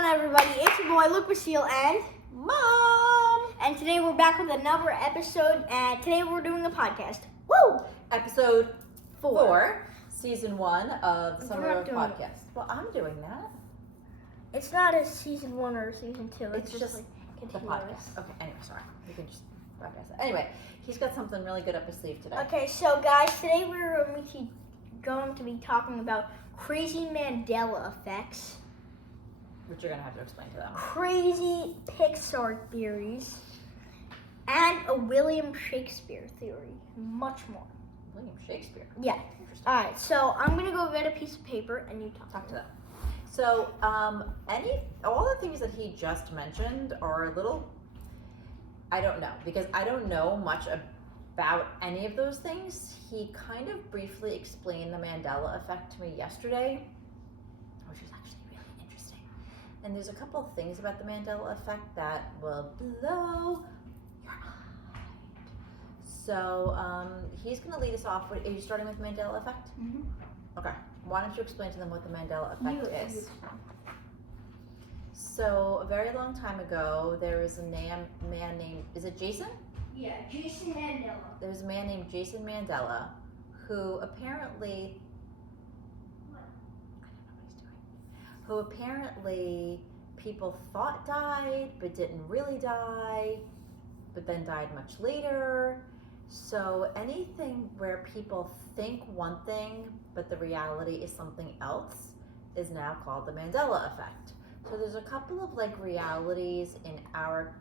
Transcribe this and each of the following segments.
on, everybody? It's your boy, Luke Basile, and Mom! And today we're back with another episode, and today we're doing a podcast. Woo! Episode 4, Season 1 of Summer Podcast. Well, I'm doing that. It's not a Season 1 or Season 2. It's just like the podcast. Okay, anyway, sorry. We can just podcast it. Anyway, he's got something really good up his sleeve today. Okay, so guys, today we're going to be talking about crazy Mandela effects. Which you're going to have to explain to them. Crazy Pixar theories. And a William Shakespeare theory. Much more. William Shakespeare? Yeah. Interesting. Alright, so I'm going to go get a piece of paper and you talk to them. So, all the things that he just mentioned are a little, I don't know, because I don't know much about any of those things. He kind of briefly explained the Mandela effect to me yesterday, which is actually really interesting. And there's a couple of things about the Mandela effect that will blow your mind. So, he's going to lead us off. Are you starting with Mandela effect? Mm-hmm. Okay. Why don't you explain to them what the Mandela effect is? So, a very long time ago, there was a man named, is it Jason? Yeah, Jason Mandela. There was a man named Jason Mandela who apparently, I don't know what he's doing, who apparently people thought died, but didn't really die, but then died much later. So anything where people think one thing, but the reality is something else, is now called the Mandela effect. So there's a couple of like realities in our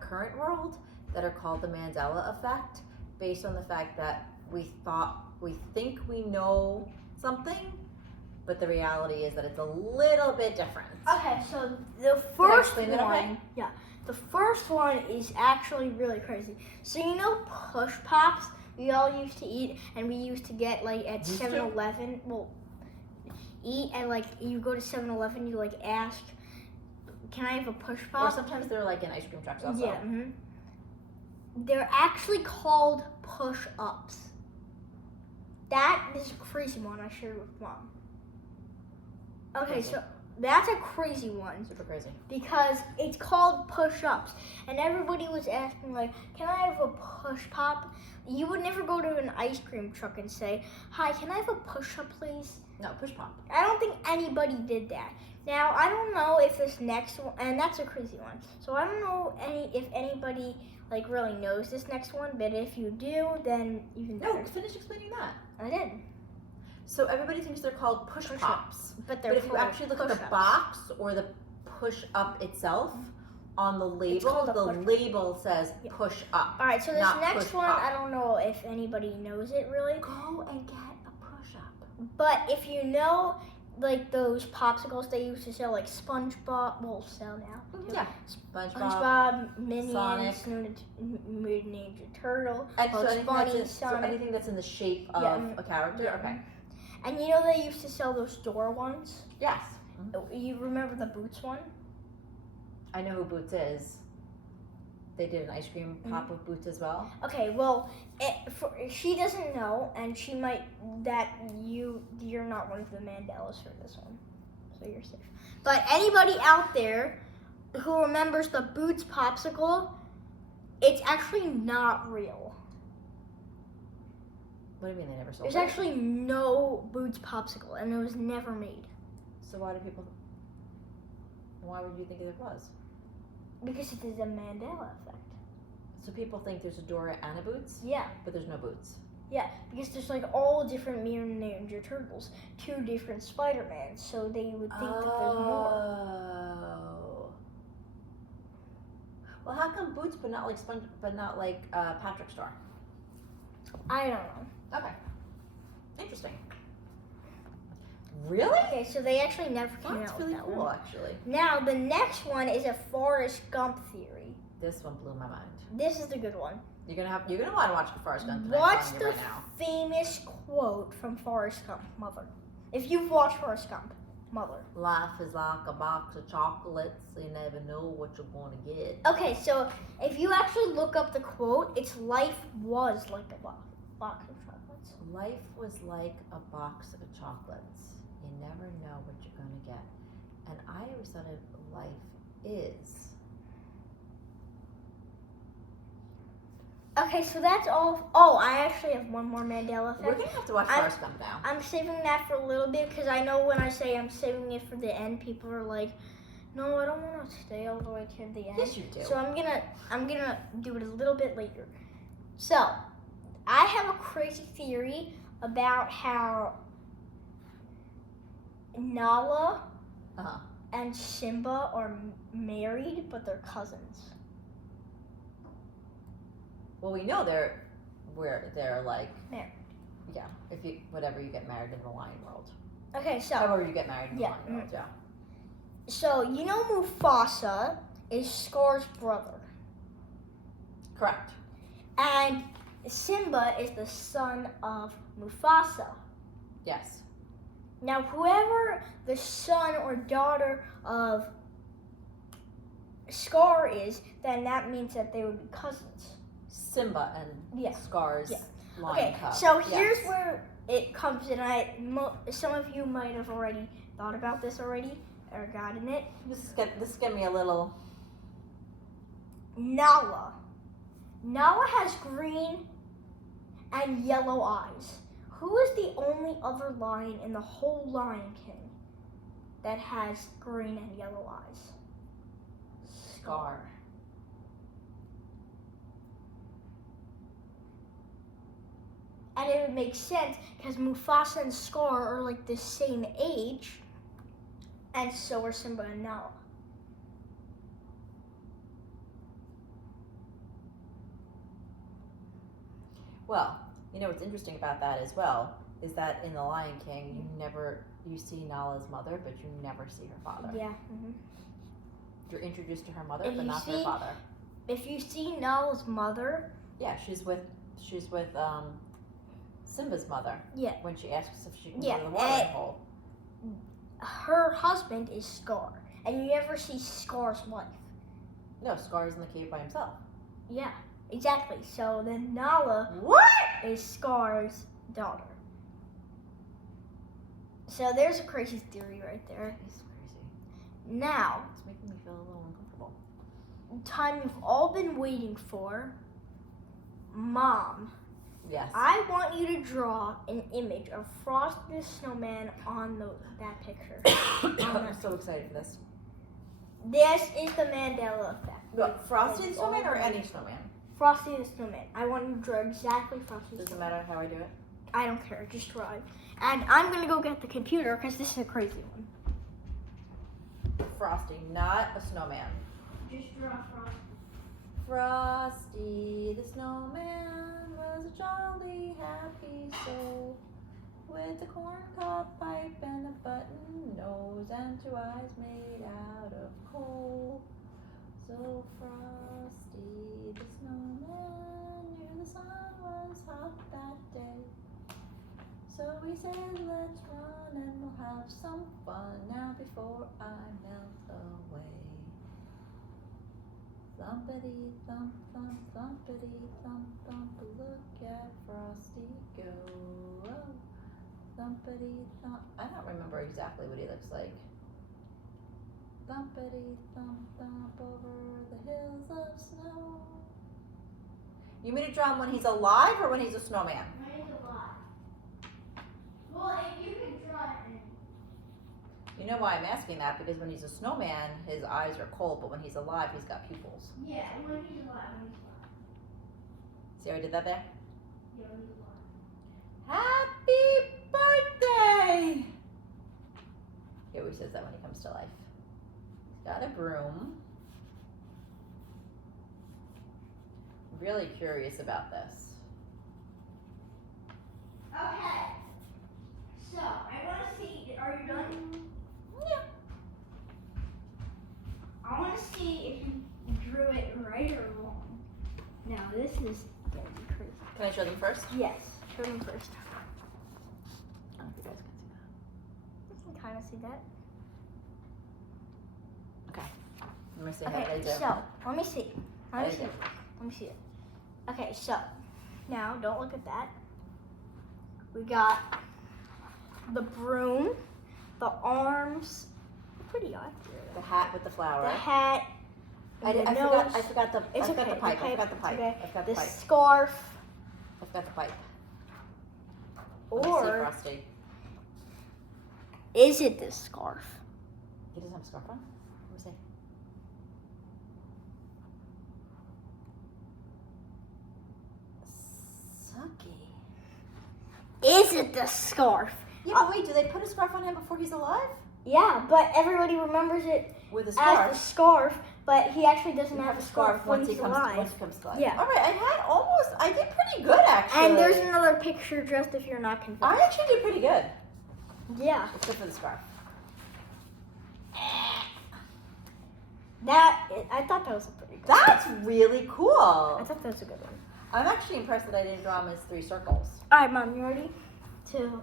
current world that are called the Mandela effect, based on the fact that we think we know something, but the reality is that it's a little bit different. Okay, so the first one, okay? Yeah, the first one is actually really crazy. So you know Push Pops we all used to eat, and we used to get like at 7-Eleven. Well, eat and like you go to 7-Eleven, you like ask, "Can I have a Push Pop?" Or sometimes they're like in ice cream trucks also. Yeah. Mm-hmm. They're actually called Push Ups. That is a crazy one I shared with Mom. Okay, Crazy. so that's a crazy one. Super crazy. Because it's called push-ups. And everybody was asking, like, can I have a push-pop? You would never go to an ice cream truck and say, "Hi, can I have a push-up, please?" No, push pop. I don't think anybody did that. Now, I don't know if this next one, and that's a crazy one. So I don't know if anybody, like, really knows this next one. But if you do, then even better. No, finish explaining that. I did. So everybody thinks they're called push pops. But if you actually look at the box or the push up itself on the label, the label says push up. All right, so this next one, pop. I don't know if anybody knows it really. Go and get a push up. But if you know, like those popsicles they used to sell, like SpongeBob, will sell now. Yeah, SpongeBob, Minions, Sonic, Ninja Turtle, so anything that's in the shape of a character. Yeah. Okay. And you know they used to sell those store ones? Yes. You remember the Boots one? I know who Boots is. They did an ice cream pop of Boots as well. Okay, well, she doesn't know, and she might you're not one of the Mandelas for this one, so you're safe. But anybody out there who remembers the Boots popsicle, it's actually not real. What do you mean they never sold There's it? actually no Boots popsicle, and it was never made. So why would you think there was? Because it is a Mandela effect. So people think there's a Dora and a Boots? Yeah. But there's no Boots. Yeah, because there's like all different Mutant Ninja Turtles, 2 different Spider-Mans, so they would think that there's more. Oh. Well, how come Boots but not like Patrick Star? I don't know. Okay. Interesting. Really? Okay, so they actually never came That's out really with that cool, one. actually. Now, the next one is a Forrest Gump theory. This one blew my mind. This is the good one. You're gonna want to watch the Forrest Gump tonight. What's the right now. famous quote from Forrest Gump, Mother? If you've watched Forrest Gump, Mother. Life is like a box of chocolates. You never know what you're going to get. Okay, so if you actually look up the quote, it's life was like a box of chocolates. Life was like a box of chocolates. You never know what you're going to get. always thought of life is. Okay, so that's all. Oh, I actually have one more Mandela effect. We're gonna have to watch Forrest Gump now. I'm saving that for a little bit because I know when I say I'm saving it for the end, people are like, "No, I don't want to stay all the way to the end." Yes, you do. So I'm gonna do it a little bit later. So I have a crazy theory about how Nala and Simba are married, but they're cousins. Well, we know they're like married. Yeah, if you whatever you get married in the lion world. Okay, so however you get married in the lion world, yeah. So you know Mufasa is Scar's brother. Correct. And Simba is the son of Mufasa. Yes. Now, whoever the son or daughter of Scar is, then that means that they would be cousins. Simba and Scar's lion cub. So here's where it comes in. Some of you might have already thought about this already or gotten it. This give me a little. Nala. Nala has green and yellow eyes. Who is the only other lion in the whole Lion King that has green and yellow eyes? Scar. And it would make sense because Mufasa and Scar are like the same age, and so are Simba and Nala. Well, you know what's interesting about that as well is that in The Lion King, you see Nala's mother, but you never see her father. Yeah. You're introduced to her mother, but not her father. If you see Nala's mother, she's with Simba's mother. Yeah. When she asks if she can go to the watering hole. Her husband is Scar, and you never see Scar's wife. No, Scar's in the cave by himself. Yeah, exactly. So then Nala is Scar's daughter. So there's a crazy theory right there. It's crazy. Now, it's making me feel a little uncomfortable. Time you've all been waiting for. Mom. Yes. I want you to draw an image of Frosty the Snowman on that picture. I'm so excited for this. This is the Mandela effect. What, Frosty the Snowman or any snowman? Frosty the Snowman. I want you to draw exactly Frosty the Doesn't Snowman. matter how I do it? I don't care. Just draw it. And I'm going to go get the computer because this is a crazy one. Frosty, not a snowman. Just draw Frosty. Frosty the Snowman was a jolly happy soul with a corncob pipe and a button nose and 2 eyes made out of coal. So Frosty the Snowman knew the sun was hot that day. So he said, let's run and we'll have some fun now before I melt away. Thumpity thump thump, thumpity thump thump, look at Frosty go. Oh, thumpity thump. I don't remember exactly what he looks like. Thumpity thump thump over the hills of snow. You mean to draw him when he's alive or when he's a snowman? When he's alive. Well, if you can draw it. You know why I'm asking that? Because when he's a snowman, his eyes are cold, but when he's alive, he's got pupils. Yeah, when he's alive, See how I did that there? Yeah, when he's alive. Happy birthday! He always says that when he comes to life. He's got a broom. Really curious about this. Okay. So, I want to see, are you done? Yeah. I want to see if you drew it right or wrong. Now, this is going to be crazy. Can I show them first? Yes, show me first. I don't know if you guys can see You can kind of see that. that. Okay. Let me see how they do. So, let me see. How Let me they see. do. Let me see it. Okay, so, now, don't look at that. We got the broom, the arms. pretty accurate. The hat with the flower. The hat. I the forgot. nose. I forgot the. It's I forgot okay. the pipe. I forgot the It's pipe. okay. I forgot The the pipe. scarf. I forgot the pipe. Let me see, Or Frosty. is it the scarf? He doesn't have a scarf on. Let me see. Sucky. Is it the scarf? Yeah, but wait. Do they put a scarf on him before he's alive? Yeah, but everybody remembers it With a as scarf. the scarf, but he actually doesn't have a scarf when once he he's comes. alive. Once he comes to life. Yeah. All right. I did pretty good actually. And there's another picture just if you're not convinced. I actually did pretty good, Yeah. except for the scarf. I thought that was a pretty good That's really cool. I thought that was a good one. I'm actually impressed that I didn't draw him as 3 circles. Alright, Mom, you ready to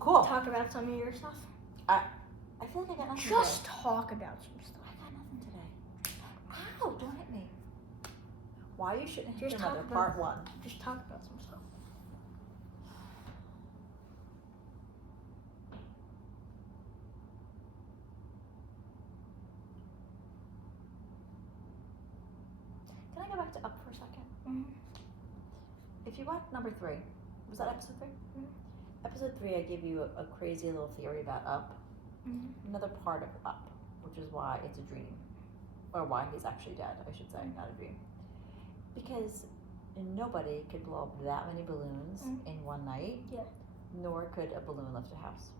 Cool. talk about some of your stuff? I feel like I got nothing Just talk about some stuff. today. I got nothing today. Ow, don't hit me. Why you shouldn't hit Just your mother, talk part about- 1. Just talk about some stuff. Can I go back to Up for a second? Mhm. If you watch number 3, was that episode 3? Mhm. Episode 3, I gave you a crazy little theory about Up. Mm-hmm. Another part of Up, which is why it's a dream. Or why he's actually dead, I should say, not a dream. Because nobody could blow up that many balloons in one night. Yeah. Nor could a balloon lift a house.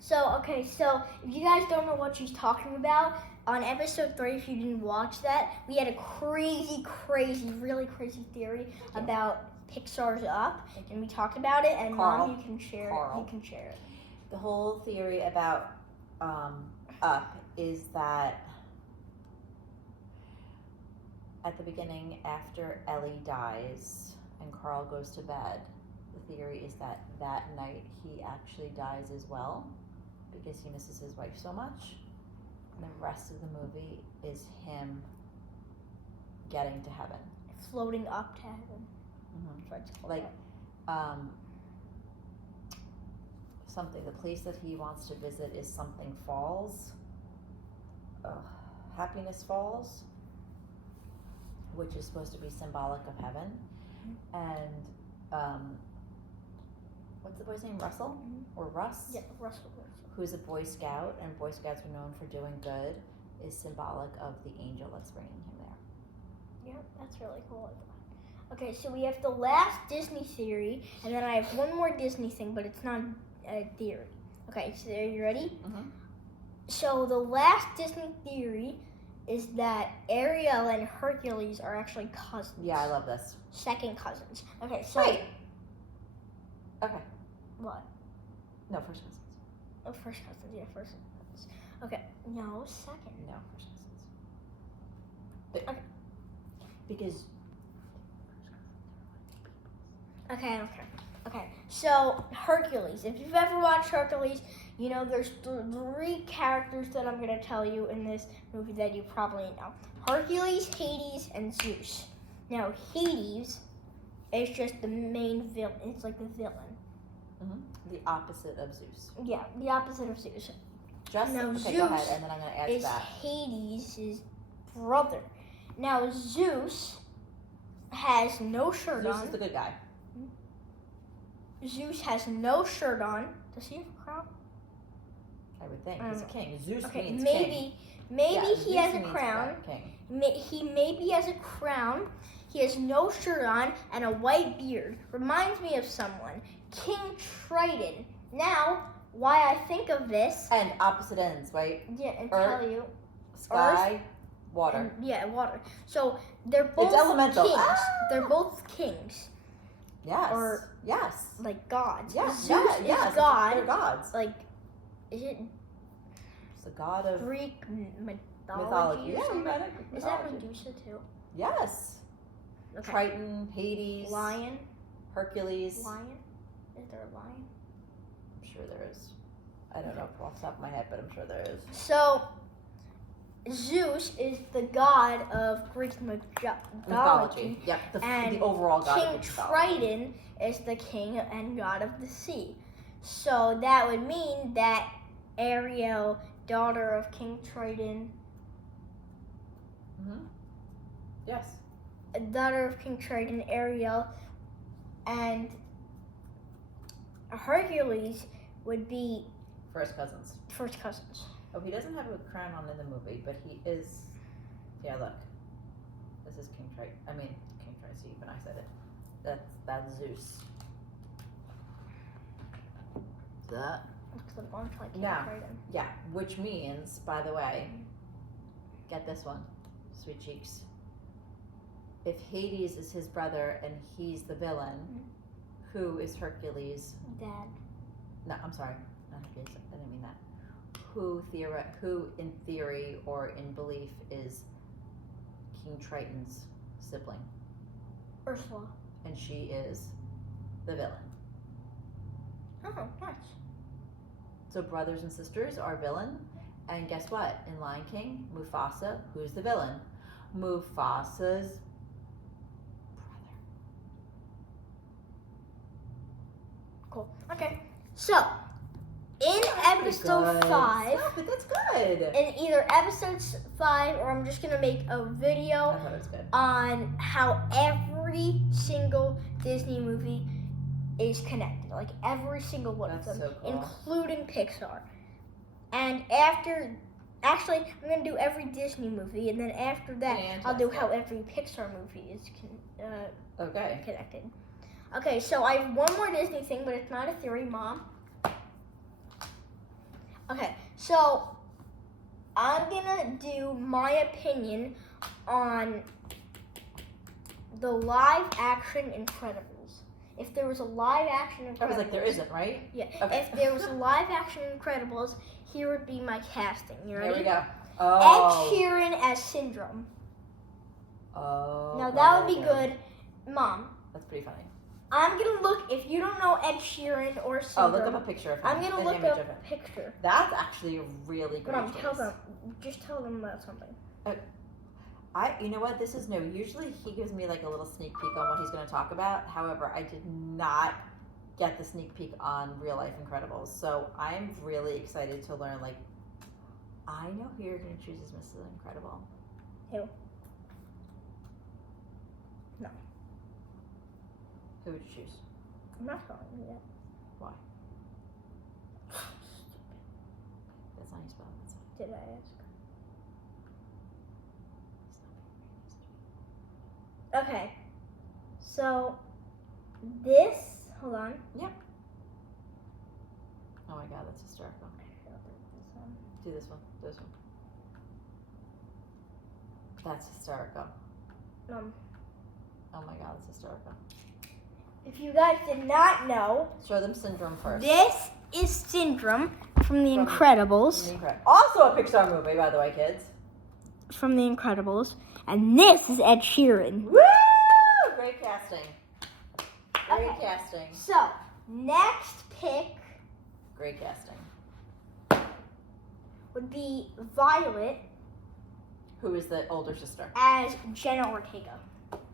So if you guys don't know what she's talking about, on episode 3, if you didn't watch that, we had a crazy, really crazy theory about Pixar's Up, and we talked about it. And Carl. Mom, you can share Carl. it. You can share it. The whole theory about Up is that at the beginning, after Ellie dies and Carl goes to bed, the theory is that that night he actually dies as well because he misses his wife so much. And the rest of the movie is him getting to heaven. Floating up to heaven. Mm-hmm. That's what it's called. Like, something, the place that he wants to visit is something Falls. Happiness Falls, which is supposed to be symbolic of heaven. And what's the boy's name? Russell? Or Russ? Yeah, Russell. Who's a Boy Scout, and Boy Scouts are known for doing good, is symbolic of the angel that's bringing him there. Yeah, that's really cool. Okay, so we have the last Disney theory, and then I have one more Disney thing, but it's not a theory. Okay, so are you ready? Mm-hmm. So the last Disney theory is that Ariel and Hercules are actually cousins. Yeah, I love this. Second cousins. Okay, so Wait. Okay. what? No, first cousins. Oh, first cousins. Yeah, first cousins. Okay, no, second. No, first cousins. But, Okay. Because Okay, I don't care. Okay, so Hercules. If you've ever watched Hercules, you know there's 3 characters that I'm going to tell you in this movie that you probably know. Hercules, Hades, and Zeus. Now, Hades is just the main villain. It's like the villain. the opposite of Zeus. Yeah, the opposite of Zeus. Just No, okay, Zeus go ahead, and then I'm going to add to Is that. Hades' brother. Now, Zeus has no shirt Zeus on. is the good guy. Zeus has no shirt on. Does he have a crown? I would think he's a king. Zeus Okay, means maybe king. Yeah, he Zeus has a means crown. King. He maybe has a crown. He has no shirt on and a white beard. Reminds me of someone. King Triton. Now, why I think of this? And opposite ends, right? Yeah, and Earth, tell you. Sky, water. And, yeah, water. So they're both elemental. kings. Ah! They're both kings, Yes. or- yes. like gods. Yes. Zeus Yeah, is yes. God. They're gods. Like, is it It's the god of Greek mythology? mythology. Or Yeah, you something? got it. Is that Mythology. Medusa too? Yes. Okay. Triton, Hades, Lion. Hercules. Lion. Is there a lion? I'm sure there is. I don't know off the top of my head, but I'm sure there is. So, Zeus is the god of Greek mythology. Yep. And The overall god King of mythology. Triton is the king and god of the sea. So that would mean that Ariel daughter of King Triton. Mm-hmm. Yes. A daughter of King Triton, Ariel, and Hercules would be First cousins. first cousins. Oh, he doesn't have a crown on in the movie, but he is. Yeah, look. This is King Triton. I mean, King Triton. See, when I said it, that's Zeus. That. Looks a bunch like King Yeah. Triton. Yeah, which means, by the way, get this one, sweet cheeks. If Hades is his brother and he's the villain, who is Hercules? Dad. No, I'm sorry, not Hercules. I didn't mean that. Who in theory or in belief is King Triton's sibling, Ursula. and she is the villain. Oh, nice. So brothers and sisters are villain, and guess what? In Lion King, Mufasa, who's the villain? Mufasa's brother. Cool. Okay. So, in episode 5, Stop it, that's good. in either episode 5 or I'm just gonna make a I video thought it was good. on how every single Disney movie is connected, like every single one That's of them, so cool. including Pixar. And after, actually, I'm gonna do every Disney movie, and then after that, I'll do how every Pixar movie is Okay. connected. Okay, so I have one more Disney thing, but it's not a theory, Mom. Okay, so I'm gonna do my opinion on the live action Incredibles. If there was a live action Incredibles, I was like, there isn't, right? Yeah. Okay. If there was a live action Incredibles, here would be my casting. You ready? Here we go. Ed Oh. Sheeran as Syndrome. Oh. Now that would be very good, Mom. That's pretty funny. I'm gonna look. If you don't know Ed Sheeran or Oh, Syndrome, look up a picture of him. I'm gonna an look image up of him. a picture. That's actually a really great Mom, choice. just tell them about something. You know what? This is new. Usually he gives me like a little sneak peek on what he's going to talk about. However, I did not get the sneak peek on Real Life Incredibles. So I'm really excited to learn. Like, I know who you're going to choose as Mrs. Incredible. Who? No. Who would you choose? I'm not telling you yet. Why? That's not how you spell it. That's not. Did I ask? Okay. So this. Hold on. Oh my god, that's hysterical. Do this one. Do this one. That's hysterical. Oh my god, that's hysterical. If you guys did not know, Show them Syndrome first. this is Syndrome from The Incredibles. Also a Pixar movie, by the way, kids. From The Incredibles. And this is Ed Sheeran. Woo! Great casting. Great Okay. casting. So, next pick Great casting. would be Violet Who is the older sister? as Jenna Ortega.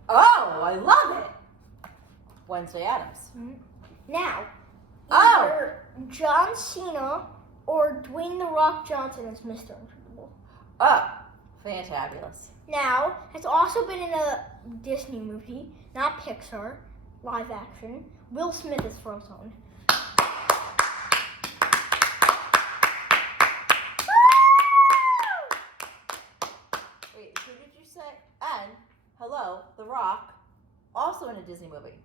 Oh, I love it. Wednesday Addams. Now, Oh! either John Cena or Dwayne The Rock Johnson as Mr. Incredible. Oh, fantabulous. Now, has also been in a Disney movie, not Pixar, live action. Will Smith is Frozone. Wait, who did you say? And, hello, The Rock, also in a Disney movie.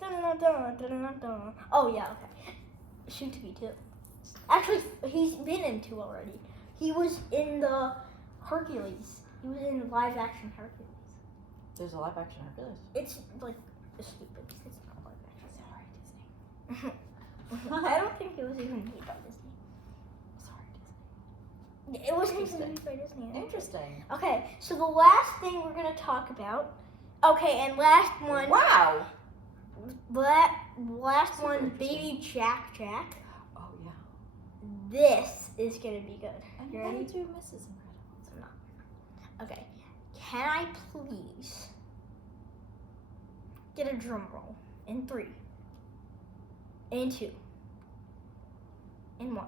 Dun, dun, dun, dun, dun, dun. Oh, yeah, okay. Soon to be 2. Actually, he's been in 2 already. He was in the Hercules. He was in live action Hercules. There's a live action Hercules. It's like stupid. It's not live action. Sorry, Disney. I don't think it was even made by Disney. Sorry, Disney. It wasn't even Interesting. made by Disney. I don't think. Interesting. Okay, so the last thing we're gonna talk about. Okay, and last one. Wow. Last Super one, interesting. Baby Jack. Oh, yeah. This is gonna be good. And You you ready? gotta do Mrs. Incredible. I'm not. Okay. Can I please get a drum roll in 3, in 2, in one.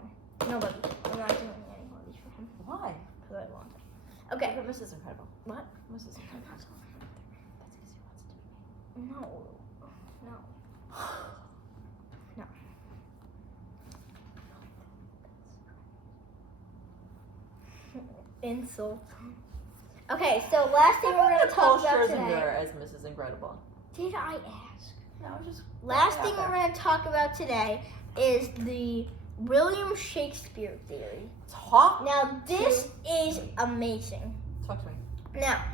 Nobody. I'm not doing any more of these for him. Why? Because I want it. Okay. But Mrs. Incredible. What? Mrs. Incredible. That's because he wants to be me. No. No. No. Insult. Okay, so last thing we're going to talk about today. As Mrs. Incredible. Did I ask? No, just last thing we're going to talk about today is the William Shakespeare theory. Now, this is amazing. Talk to me. Now,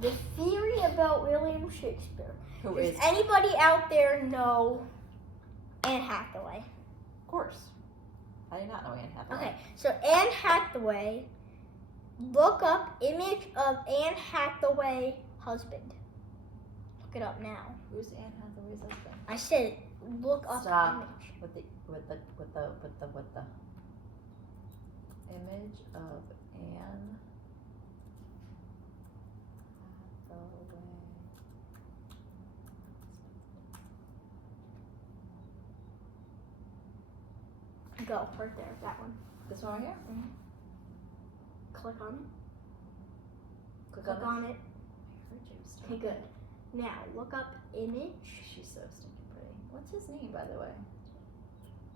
the theory about William Shakespeare. Who Does is? anybody out there know Anne Hathaway? Of course. I did not know Anne Hathaway. Okay, so Anne Hathaway, look up image of Anne Hathaway husband. Look it up now. Who's Anne Hathaway's husband? I said look up Stop. image. With the image of Anne Hathaway. Go right there, that one. This one right here? Click on it. Click Click on on it. it. Okay, good. Now look up image. She's so stinking pretty. What's his name, by the way?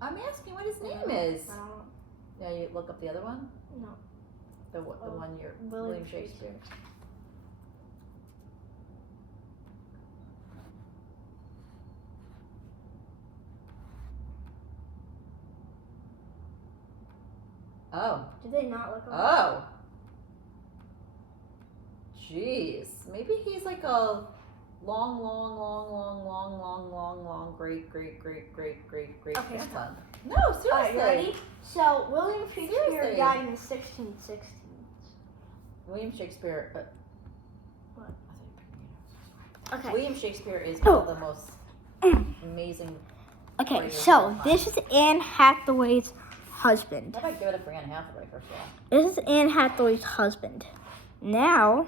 I'm asking what his name is. I don't know. Yeah, you look up the other one? No. The one you're William Shakespeare. Oh. Did they not look up? Oh. Jeez. Maybe he's like a long, great Okay, grandson. No, seriously. Alright, you ready? So William Shakespeare Seriously. died in the 1660s. William Shakespeare. What? I thought you Okay. William Shakespeare is one of the most amazing. Okay, writers of so all time. this is Anne Hathaway's husband. How about give it up for Anne Hathaway first of all? This is Anne Hathaway's husband. Now,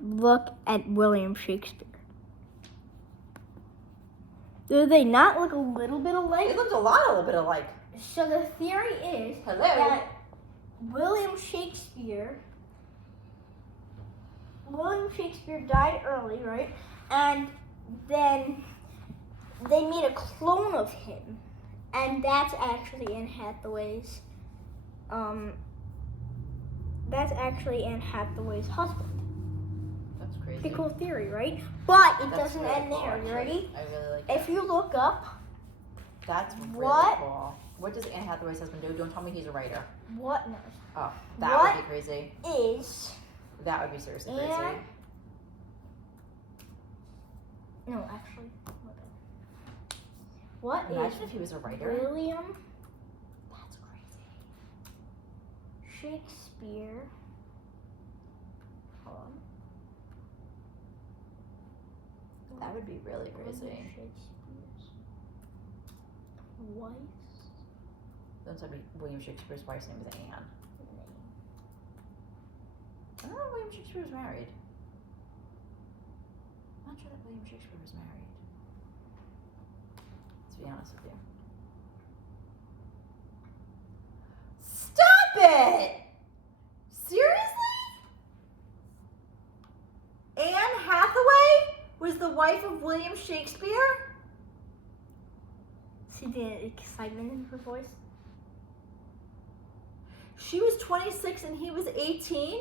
look at William Shakespeare. Do they not look a little bit They alike? looked a little bit alike. So the theory is Hello. that William Shakespeare died early, right? And then they made a clone of him, and that's actually Anne Hathaway's. That's actually Anne Hathaway's husband. That's crazy. Pretty cool theory, right? But it That's doesn't really end cool, there. You actually. ready? I really like If you look up That's really What? cool. What does Anne Hathaway's husband do? Don't tell me he's a writer. what no, Oh, that What? would be crazy. is That would be seriously Anne- crazy. no actually what Imagine is if he was a writer. William That's crazy. Shakespeare? Hold on. That would be really William crazy. Shakespeare's wife's Don't tell me William Shakespeare's wife's name is Anne. name. I don't know if William Shakespeare was married. I'm not sure that William Shakespeare was married. To be honest with you. Stop it! Seriously? Anne Hathaway was the wife of William Shakespeare? See the excitement in her voice? She was 26 and he was 18?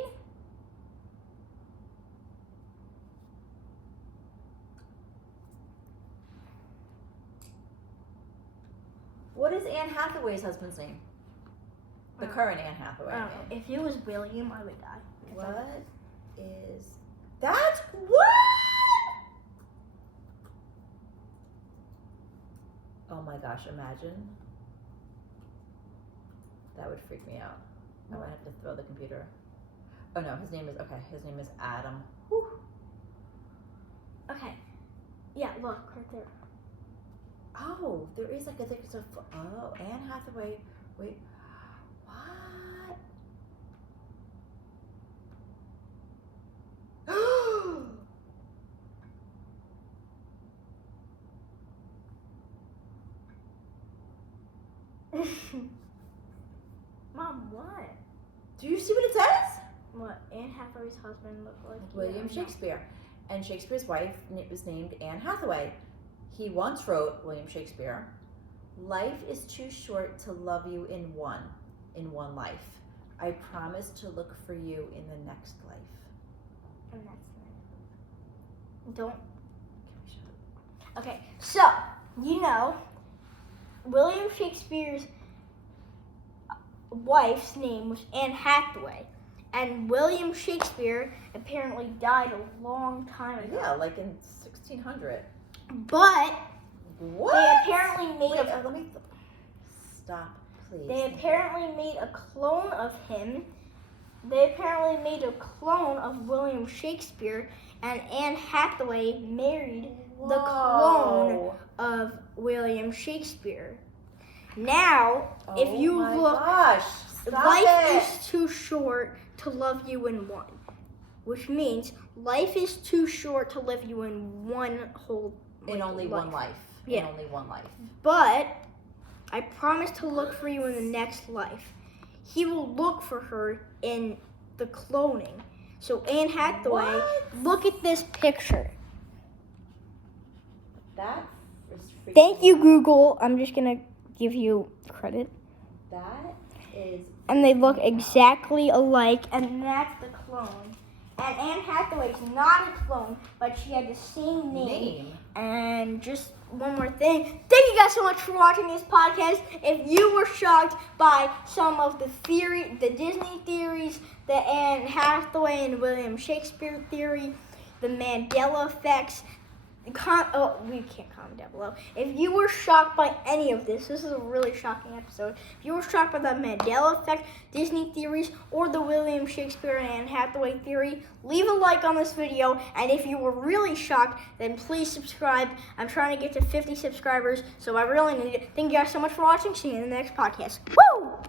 What is Anne Hathaway's husband's name? The current Anne Hathaway. I I don't know. mean. If it was William, I would die. What is that? What? Oh my gosh, imagine. That would freak me out. I might have to throw the computer. Oh no, his name is Adam. Whew. Okay. Yeah, look right there. Oh, there is like a thing. So, oh, Anne Hathaway. Wait, what? Mom, what? Do you see what it says? What? Anne Hathaway's husband looked like William Shakespeare. And Shakespeare's wife was named Anne Hathaway. He once wrote, William Shakespeare, "Life is too short to love you in one life. I promise to look for you in the next life." And that's it. Don't. Okay, so, William Shakespeare's wife's name was Anne Hathaway. And William Shakespeare apparently died a long time ago. Yeah, like in 1600. But what? They apparently made let me stop, please. They apparently made a clone of him. They apparently made a clone of William Shakespeare, and Anne Hathaway married the clone of William Shakespeare. Now, if you look, life is too short to love you in one, which means life is too short to live you in one whole in only life. one life. Yeah. In only one life. But I promise to look for you in the next life. He will look for her in the cloning. So Anne Hathaway, look at this picture. That is freaking Thank you, Google. I'm just gonna give you credit. That is. And they look exactly alike, and that's the clone. And Anne Hathaway's not a clone, but she had the same name. And just one more thing. Thank you guys so much for watching this podcast. If you were shocked by some of the Disney theories, the Anne Hathaway and William Shakespeare theory, the Mandela effects, we can't comment down below. If you were shocked by any of this is a really shocking episode. If you were shocked by the Mandela effect, Disney theories, or the William Shakespeare and Anne Hathaway theory, leave a like on this video. And if you were really shocked, then please subscribe. I'm trying to get to 50 subscribers, so I really need it. Thank you guys so much for watching. See you in the next podcast. Woo!